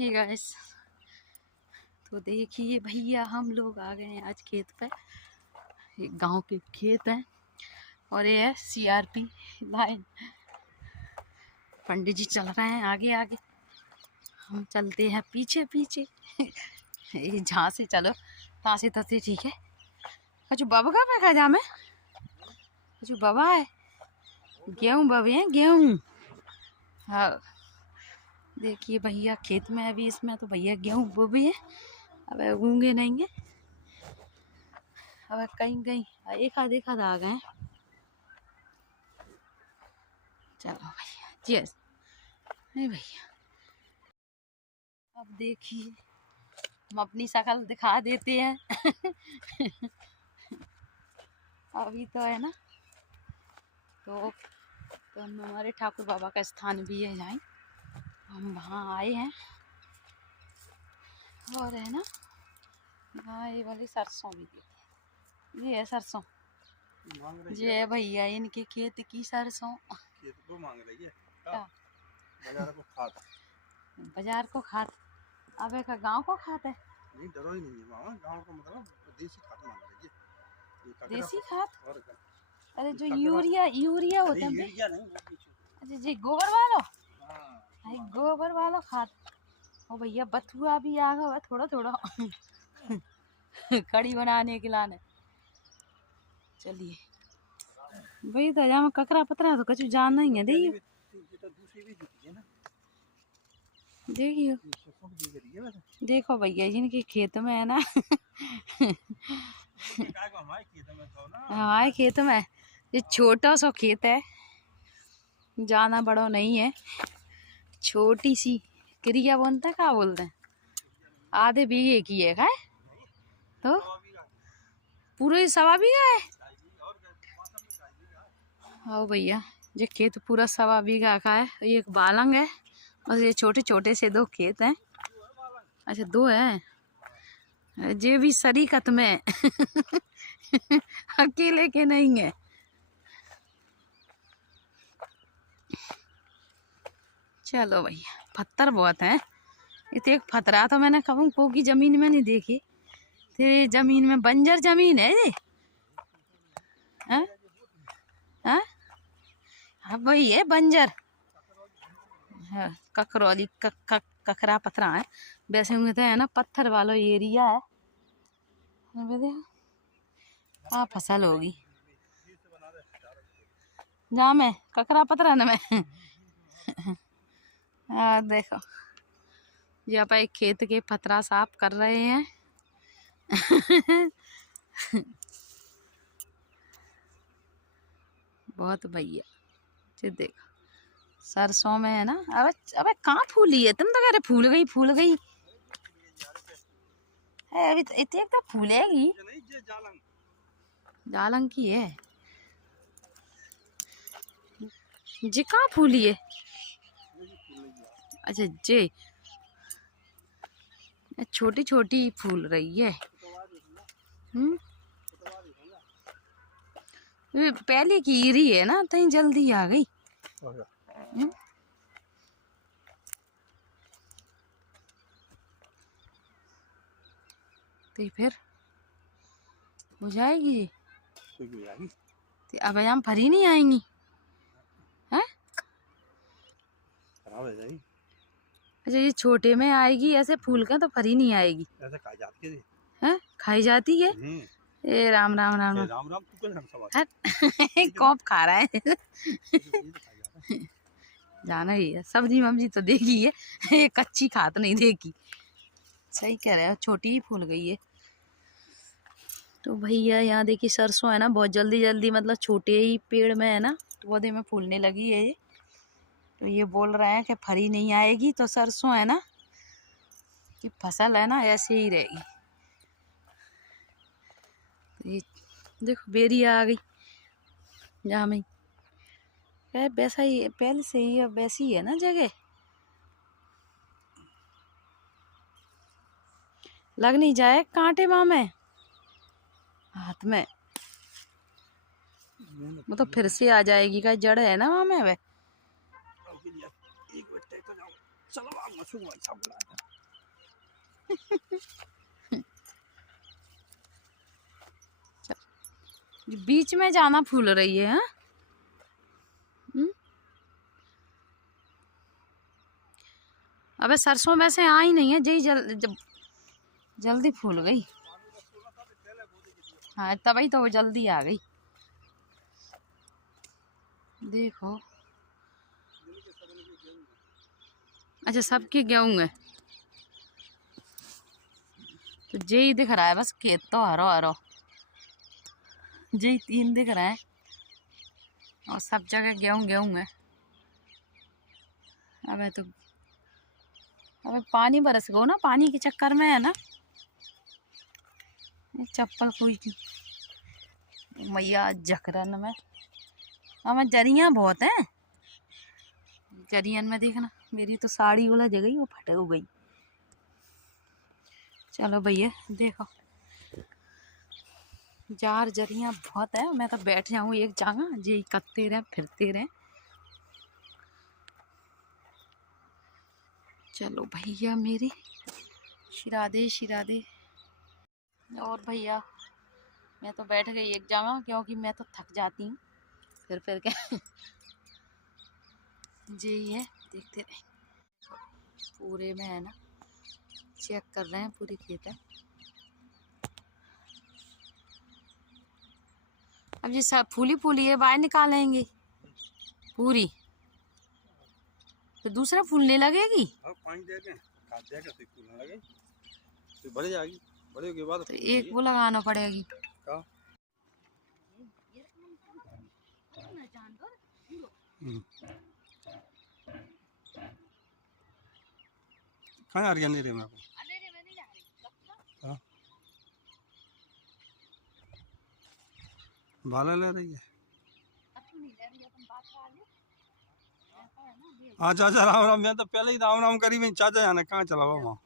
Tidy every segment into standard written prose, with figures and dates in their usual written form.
Hey guys, तो देखिए भैया हम लोग आ गए हैं आज खेत पे। एक गांव के खेत है और ये है सीआरपी लाइन। पंडित जी चल रहे हैं आगे आगे, हम चलते हैं पीछे पीछे। ये जहाँ से चलो तहाँ से तसे ठीक है। कछु बाबा का पैखा जा में कछु बाबा है, गेहूँ बबे हैं गेहूँ। हाँ देखिए भैया खेत में अभी इसमें तो भैया गेहूँ वो भी है। अब उगेंगे नहीं है, अब कहीं कहीं एक आध आ गए। चलो भैया जी नहीं भैया, अब देखिए हम अपनी शक्ल दिखा देते हैं। अभी तो है ना, तो हमारे ठाकुर बाबा का स्थान भी है जहाँ हम वहाँ आए हैं। और है ना हाँ, ये वाली सरसों भी देखिए, ये है सरसों, ये है भैया इनके खेत की सरसों। खेत को मांग रही है क्या? बाजार को खाद, बाजार को खाद, अब एक गांव को खाद है। नहीं डरो ही नहीं है मामा, गांव को मतलब देसी खाद मांग रही है। देसी खाद? और अरे जो यूरिया होता है, यूरिया नहीं, अच्छा जी गोबर वालों। हाँ गोबर वालों खाद। ओ भैया बथुआ भी आ गया थोड़ा थोड़ा। कड़ी बनाने के लाने। चलिए भाई तो जा में ककरा पतरा तो कछु जान नहीं है। देखियो देखो भैया जिनके खेत में है ना। हमारे खेत में ये छोटा सा खेत है, ज्यादा बड़ा नहीं है, छोटी सी क्रिया बोलते हैं, क्या बोलते हैं, आधे बीघे की है। तो पूरे 1.25 बीघा है। हाँ भैया ये खेत पूरा 1.25 बीघा का है। ये एक बालंग है और ये छोटे छोटे से 2 खेत हैं। अच्छा 2 है, ये भी शरीकत में। अकेले के नहीं है। चलो भैया पत्थर बहुत है। इतने एक फतरा तो मैंने कहूँ को की जमीन में नहीं देखी। तो जमीन में बंजर जमीन है ये। हाँ हाँ हाँ वही है बंजर। हाँ ककरौली ककरा पथरा है वैसे उन्हें तो है ना, पत्थर वाला एरिया है। हाँ फसल होगी जहाँ में ककरा पथरा न में। हाँ देखो यहाँ पर एक खेत के पथरा साफ कर रहे हैं। बहुत भैया ये देखो सरसों में है ना। अबे अबे कहाँ फूली है, तुम तो कह रहे फूल गई है। अभी तो इतने तो फूलेगी, जालंग की है जी। कहाँ फूली है? अच्छा जी छोटी छोटी फूल रही है। पहले की ईरी है ना, तई जल्दी आ गई। तो फिर हो जाएगी तो अब हम फरी नहीं आएंगी हैं। अच्छा ये छोटे में आएगी, ऐसे फूल का तो फरी नहीं आएगी। ऐसे खाई जाती है हैं, खाई जाती है। ए राम राम राम राम, राम राम तू कौन कौप खा रहा है। जाना ही है, सब्जी मब्जी तो देखी है, ये कच्ची खात नहीं देखी। सही कह रहे हो, छोटी ही फूल गई है। तो भैया यहाँ देखिए सरसों है ना, बहुत जल्दी जल्दी मतलब छोटे ही पेड़ में है ना पौधे में फूलने लगी है ये। तो ये बोल रहे हैं कि फरी नहीं आएगी तो सरसों है ना कि फसल है ना ऐसे ही रहेगी। तो ये देखो बेरी आ गई जहाँ में वैसा ही पहले से ही वैसी है ना जगह। लग नहीं जाए कांटे माँ में हाथ में, वो तो फिर से आ जाएगी। का जड़ है ना वहाँ में। वे चलो बीच में जाना फूल रही है। हाँ? अबे सरसों वैसे आ ही नहीं है, जब जल्दी फूल गई। हाँ तभी तो वो जल्दी आ गई। देखो अच्छा सबकी गेहूं है, तो जे ही दिख रहा है बस, खेत तो हरो हरो जे ही 3 दिख रहा है और सब जगह गेहूं गेहूं है। अबे पानी बरस गो ना, पानी के चक्कर में है ना। ये चप्पल कोई मैया जकरन में हमें जरियां बहुत हैं। जरियन में देखना मेरी तो साड़ी वाला जगह वो फट गई। चलो भैया देखो जार जरियां बहुत है, मैं तो बैठ जाऊं एक जगह, जी करते रहे फिरते रहे। चलो भैया मेरी शिरादे शिरादे। और भैया मैं तो बैठ गई एक जगह, क्योंकि मैं तो थक जाती हूँ फिर के जी है देखते रहे। पूरे में है ना, चेक कर रहे हैं पूरी खेत है। अब ये सब फूली फूली है, बाहर निकालेंगे पूरी तो दूसरा फूलने लगेगी। पानी दे के खाद दे के फूलने लगे तो बढ़ जाएगी, बढ़े के बाद तो एक वो लगाना पड़ेगी। का कहाँ आ रही है अंधेरे में? भाला ले रही है। हाँ चाचा राम राम, मैं तो पहले ही राम राम करी, मैं चाचा जाने कहाँ चला हुआ वहाँ।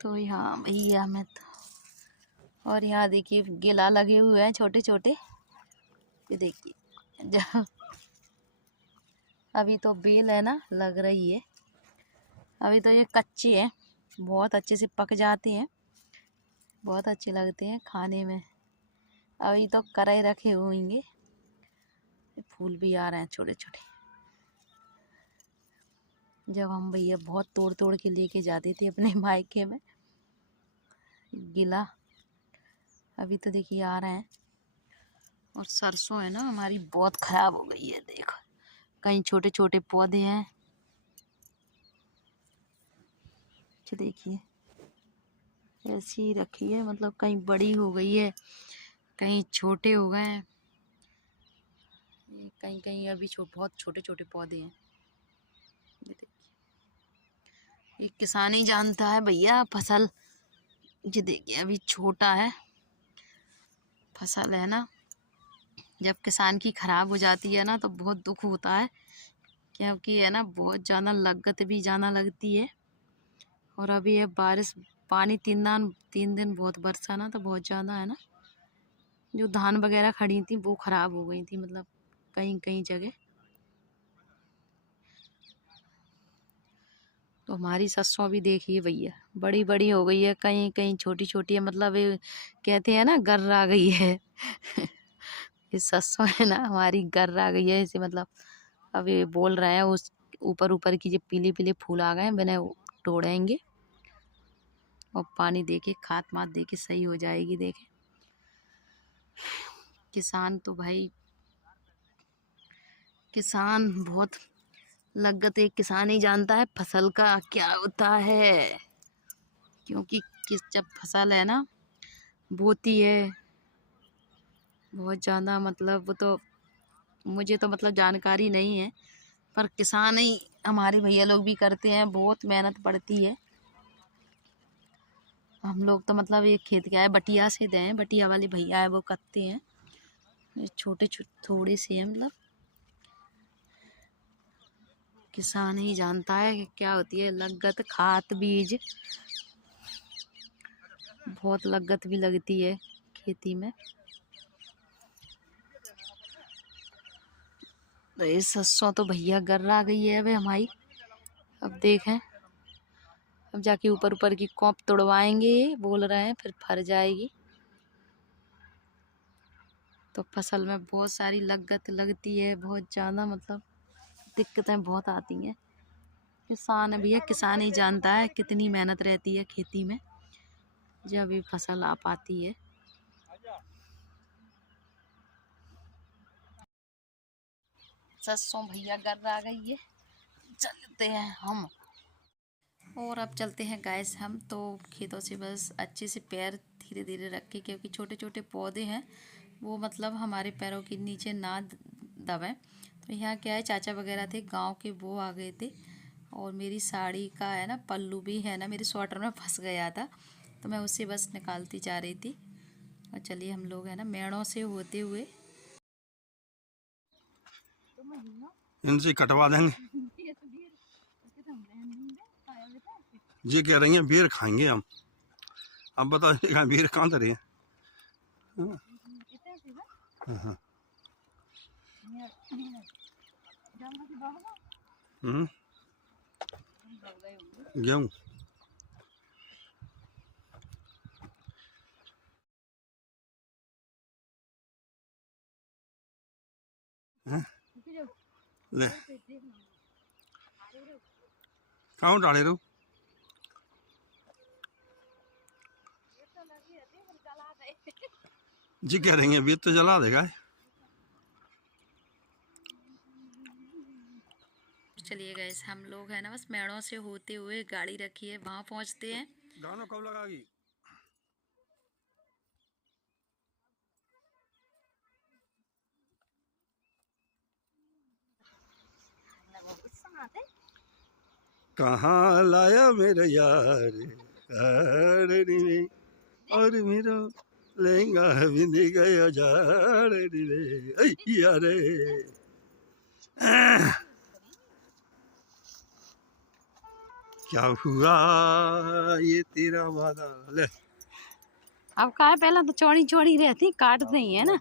तो यहाँ भैया मैं तो, और यहाँ देखिए गिला लगे हुए हैं छोटे छोटे, ये देखिए जहाँ अभी तो बेल है ना लग रही है, अभी तो ये कच्चे हैं, बहुत अच्छे से पक जाते हैं, बहुत अच्छे लगते हैं खाने में। अभी तो कराई रखे होंगे, फूल भी आ रहे हैं छोटे छोटे। जब हम भैया बहुत तोड़ तोड़ के लेके जाते थे अपने मायके में गिला, अभी तो देखिए आ रहे हैं। और सरसों है ना हमारी बहुत खराब हो गई है, देखो कहीं छोटे छोटे पौधे हैं, देखिए ऐसी ही रखी है, मतलब कहीं बड़ी हो गई है, कहीं छोटे हो गए हैं, कहीं कहीं अभी बहुत छोटे छोटे पौधे हैं। ये देखिए, ये किसान ही जानता है भैया फसल। ये देखिए अभी छोटा है फसल है ना, जब किसान की खराब हो जाती है ना तो बहुत दुख होता है, क्योंकि है ना बहुत ज़्यादा लागत भी ज़्यादा लगती है। और अभी ये बारिश पानी 3 दिन बहुत बरसा ना, तो बहुत ज़्यादा है ना, जो धान वगैरह खड़ी थी वो ख़राब हो गई थी, मतलब कहीं कहीं जगह। तो हमारी सरसों भी देखिए भैया बड़ी बड़ी हो गई है, कहीं कहीं छोटी छोटी है, मतलब ये कहते हैं ना गर आ गई है ये सरसों है ना हमारी गर आ गई है ऐसे, मतलब अब ये बोल रहे हैं उस ऊपर ऊपर की जो पीले पीले फूल आ गए हैं, मैंने तोड़ेंगे और पानी देके खाद माद देके सही हो जाएगी। देखे किसान तो भाई किसान बहुत लागत, एक किसान ही जानता है फसल का क्या होता है, क्योंकि जब फसल है ना बोती है बहुत ज़्यादा, मतलब वो तो मुझे तो मतलब जानकारी नहीं है, पर किसान ही हमारे भैया लोग भी करते हैं, बहुत मेहनत पड़ती है। हम लोग तो मतलब ये खेत क्या है बटिया से दें, बटिया वाले भैया है वो करते हैं, ये छोटे छोटे थोड़े से हैं, मतलब किसान ही जानता है कि क्या होती है लागत, खाद बीज बहुत लागत भी लगती है खेती में। तो ये सरसों तो भैया गर आ गई है अबे हमारी, अब देखें अब जाके ऊपर ऊपर की कॉप तोड़वाएंगे, बोल रहे हैं, फिर फर जाएगी। तो फसल में बहुत सारी लागत लगती है, बहुत ज़्यादा, मतलब दिक्कतें बहुत आती हैं। किसान है भैया, किसान ही जानता है कितनी मेहनत रहती है खेती में जब भी फसल आ पाती है। सरसों भैया घर आ गई है, चलते हैं हम। और अब चलते हैं गैस हम तो खेतों से बस अच्छे से पैर धीरे धीरे रख के, क्योंकि छोटे छोटे पौधे हैं वो मतलब हमारे पैरों के नीचे ना दबें। तो यहाँ क्या है, चाचा वगैरह थे गांव के, वो आ गए थे और मेरी साड़ी का है ना पल्लू भी है ना मेरे स्वेटर में फंस गया था, तो मैं उसे बस निकालती जा रही थी। और चलिए हम लोग है ना मेड़ों से होते हुए इनसे कटवा देंगे। ये कह रही हैं बेर खाएंगे हम। अब बताओ बेर कहाँ धरे हैं? हाँ। गेहूँ ले कहाँ डाले रो? जी कह रही हैं बेर तो जला देगा। चलिए गए हम लोग है ना बस मेड़ों से होते हुए गाड़ी रखी है, वहाँ पहुँचते हैं। दानों कब लगागी? कहाँ लाया मेरा यार में और मेरा लहंगा बिंद गया यारे। क्या हुआ ये तेरा वादा ले। अब का है, पहला तो चौड़ी चौड़ी रहती, काटते ही है ना,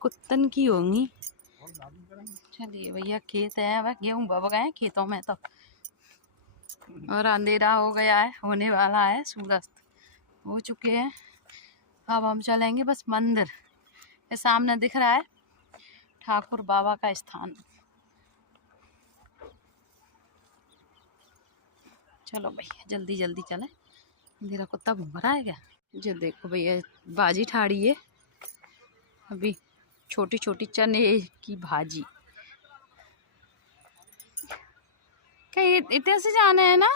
कुत्तन की होंगी। चलिए भैया खेत है, अब गेहूँ बब गए खेतों में तो, और अंधेरा हो गया है, होने वाला है, सूरज हो चुके हैं। अब हम चलेंगे बस मंदिर, ये सामने दिख रहा है ठाकुर बाबा का स्थान। चलो भैया जल्दी जल्दी चले, मेरा कुत्ता घूम रहा है क्या। जो देखो भैया बाजी ठाड़ी है अभी, छोटी छोटी चने की भाजी। क्या इतने से जाना है ना।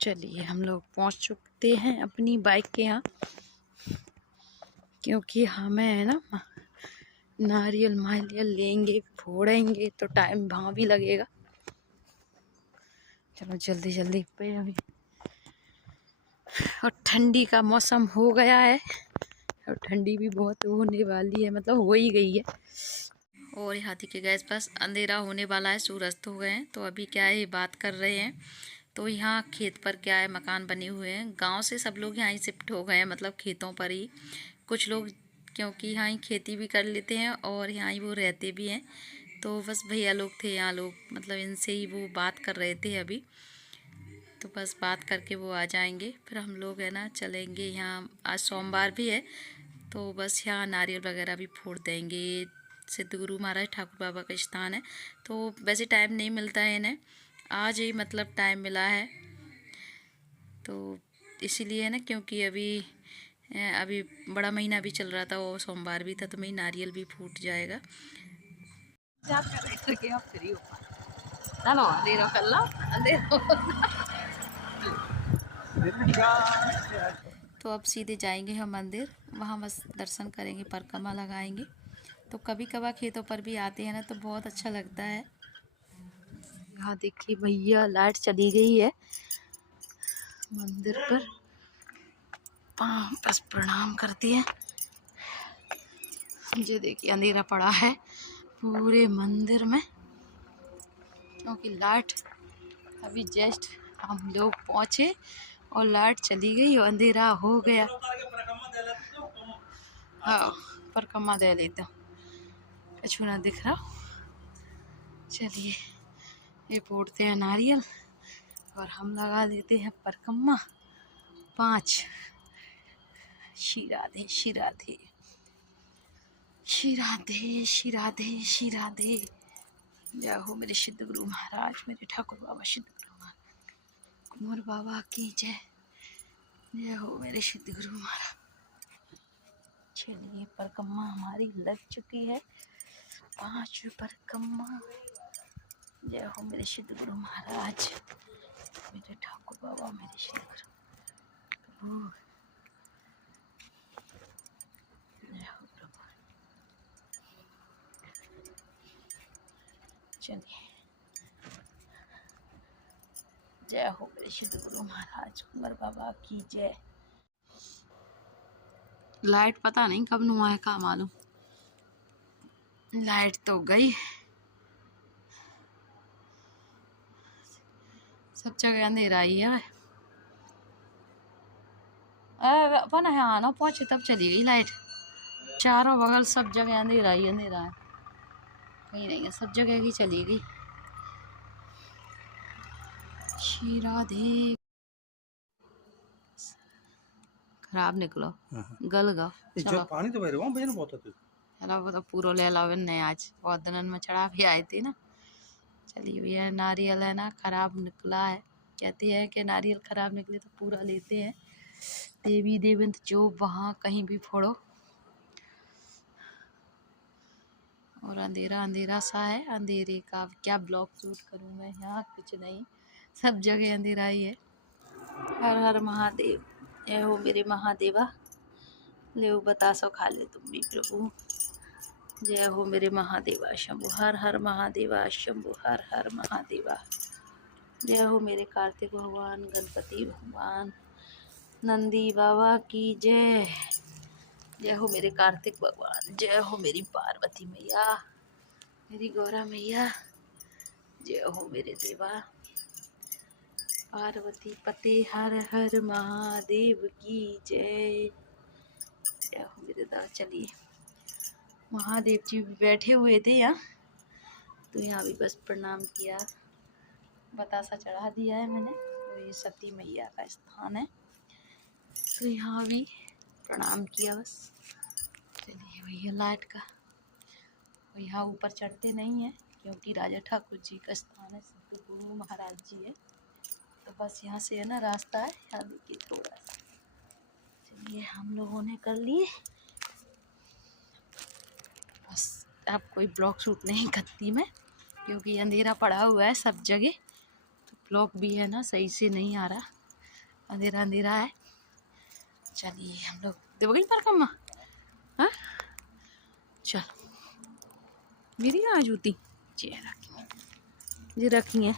चलिए हम लोग पहुंच चुके हैं अपनी बाइक के यहाँ, क्योंकि हमें है ना नारियल मारियल लेंगे, फोड़ेंगे तो टाइम वहाँ भी लगेगा। चलो जल्दी जल्दी पे अभी, और ठंडी का मौसम हो गया है और ठंडी भी बहुत होने वाली है, मतलब हो ही गई है। और हाथी के गैस बस अंधेरा होने वाला है, सूरज हो गए हैं। तो अभी क्या है ये बात कर रहे हैं, तो यहाँ खेत पर क्या है मकान बने हुए हैं, गांव से सब लोग यहाँ ही शिफ्ट हो गए हैं, मतलब खेतों पर ही कुछ लोग, क्योंकि यहाँ ही खेती भी कर लेते हैं और यहाँ ही वो रहते भी हैं। तो बस भैया लोग थे यहाँ, लोग मतलब इनसे ही वो बात कर रहे थे अभी, तो बस बात करके वो आ जाएंगे, फिर हम लोग है ना चलेंगे। यहाँ आज सोमवार भी है तो बस यहाँ नारियल वगैरह भी फोड़ देंगे। सिद्ध गुरु महाराज ठाकुर बाबा का स्थान है, तो वैसे टाइम नहीं मिलता है इन्हें, आज ही मतलब टाइम मिला है, तो इसीलिए है ना, क्योंकि अभी अभी बड़ा महीना भी चल रहा था और सोमवार भी था, तो मेरी नारियल भी फूट जाएगा। तो अब सीधे जाएंगे हम मंदिर, वहाँ बस दर्शन करेंगे, परिक्रमा लगाएंगे। तो कभी कभार खेतों पर भी आते हैं ना तो बहुत अच्छा लगता है। यहाँ देखिए भैया लाइट चली गई है मंदिर पर, बस प्रणाम करती है। जो देखिए अंधेरा पड़ा है पूरे मंदिर में, क्योंकि लाइट अभी जस्ट हम लोग पहुँचे और लाइट चली गई और अंधेरा हो गया। हाँ परिक्रमा दे लेता हूँ, कछु ना दिख रहा। चलिए ये फोड़ते हैं नारियल और हम लगा देते हैं परकम्मा 5। श्री राधे श्री राधे श्री राधे श्री राधे श्री राधे। जय हो मेरे सिद्ध गुरु महाराज, मेरे ठाकुर बाबा सिद्ध गुरु महाराज कुंवर बाबा की जय। जय हो मेरे सिद्ध गुरु महाराज। चलिए परकम्मा हमारी लग चुकी है, 5 परकम्मा। जय हो मेरे सिद्ध गुरु महाराज, मेरे ठाकुर बाबा, मेरे सिद्ध गुरु। जय हो प्रभु। चलिए जय हो मेरे सिद्ध गुरु महाराज कुंवर बाबा की जय। लाइट पता नहीं कब नुआ है, का मालूम। लाइट तो गई, सब जगह अंधेरा ही है। अपन यहाँ ना पहुंचे तब चली गई लाइट। चारों बगल सब जगह अंधेरा ही अंधेरा है, कहीं नहीं है, सब जगह ही चली गई। श्री राधे। खराब निकलो, गल गो। चलो पानी तो बह रहा है बहुत है। चलो वो तो पूरा ले लो ने, आज बहुत दिन में चढ़ा भी आई थी ना। चलिए भैया, नारियल है ना खराब निकला है, कहते हैं कि नारियल खराब निकले तो पूरा लेते हैं। देवी देवंत जो वहाँ कहीं भी फोड़ो। और अंधेरा अंधेरा सा है, अंधेरे का क्या ब्लॉग शूट करूँ मैं, यहाँ कुछ नहीं, सब जगह अंधेरा ही है। हर हर महादेव। जय हो मेरे महादेवा, ले बतासो खा ले तुम भी प्रभु। जय हो मेरे महादेवा शंभु, हर हर महादेवा शंभु, हर हर महादेवा। जय हो मेरे कार्तिक भगवान, गणपति भगवान, नंदी बाबा की जय। जय हो मेरे कार्तिक भगवान, जय हो मेरी पार्वती मैया, मेरी गौरा मैया। जय हो मेरे देवा पार्वती पते, हर हर महादेव की जय। जय हो मेरे दादा। चलिए महादेव जी भी बैठे हुए थे यहाँ, तो यहाँ भी बस प्रणाम किया, बतासा चढ़ा दिया है मैंने। तो ये सती मैया का स्थान है, तो यहाँ भी प्रणाम किया बस। चलिए भैया लाइट का, और यहाँ ऊपर चढ़ते नहीं हैं क्योंकि राजा ठाकुर जी का स्थान है, सिद्ध गुरु महाराज जी है। तो बस यहाँ से है ना रास्ता है, यहाँ देखिए थोड़ा सा। चलिए हम लोगों ने कर लिए बस। अब कोई ब्लॉग शूट नहीं करती मैं, क्योंकि अंधेरा पड़ा हुआ है सब जगह, तो ब्लॉग भी है ना सही से नहीं आ रहा, अंधेरा अंधेरा है। चलिए हम लोग दे गई परकम्मा। हाँ चल मेरी यहाँ जूती जी रखी है।